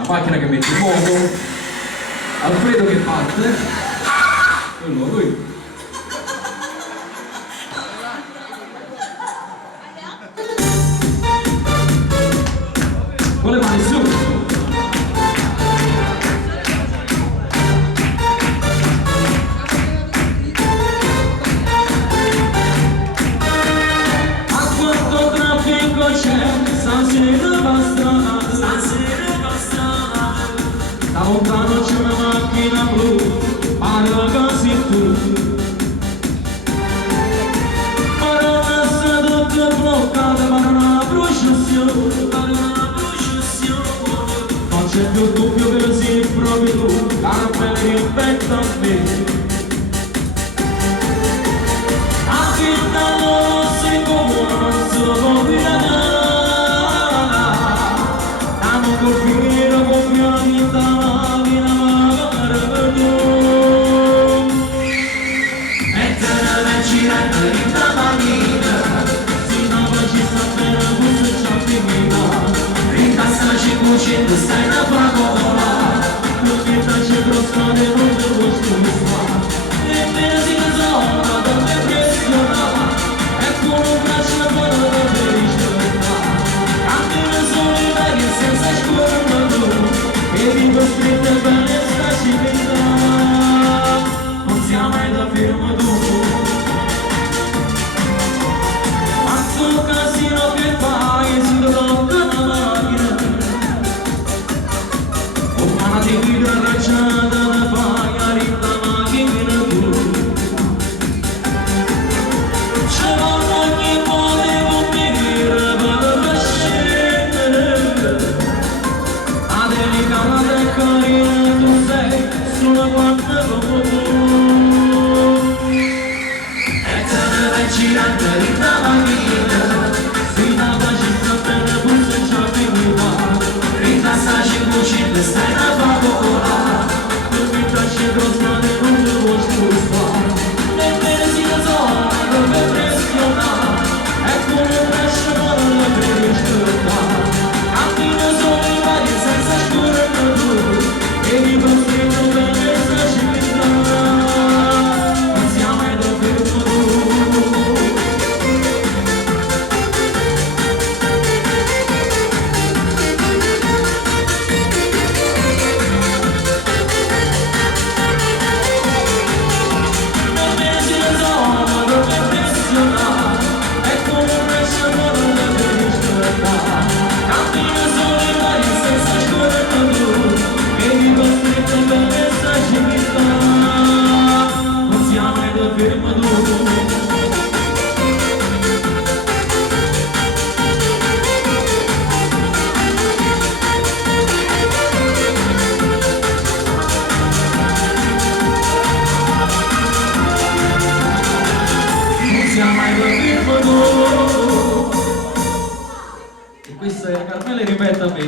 la macchina che mette in moto, Alfredo che parte, quello lui. Con le mani su. A quanto traffico c'è, stasera basta. Da lontano c'è una macchina blu, parla così tu. Ma non è stato tutto bloccato, ma non ha processione. Non c'è più dubbio che sei proprio tu, Carmela rispetto a me. Anche da loro sei comune, non solo come la gara. Stiamo colpendo con piani da macchina, magari per tu. Mettere nel girare in da macchina, fino a poi ci sta bene, questo c'è finita. Rincasaci cucendo, stai una pagola, non mi piace crostare, non te lo scusa. Nemmeno si casona, non mi pressiona, e con un braccio buono da felicità. Anche le solita che senza scuola tu, e vi costrette bene sta civiltà. Non sia mai da fermo tu, ma sto casino che fai, si tocca una macchina. Ti guida cacciata da fare la macchina tu. C'è ogni volevo venire per scendere. La delicata e carina tu sei, solo quando lo tu. E te ne vai girando in la macchina, fino a pace sta bene, pure c'è finita. Rintassaci cucine, stai una pagola, non mi piace crostare, non te lo scusa. Nemmeno si casona, non mi pressiona, e con un braccio buono la felicità. Cammino solo in mare senza scurare tu, e mi costringo bene sta civiltà. Non siamo mai da fermo tu. E questa è Carmela, ripeta a me.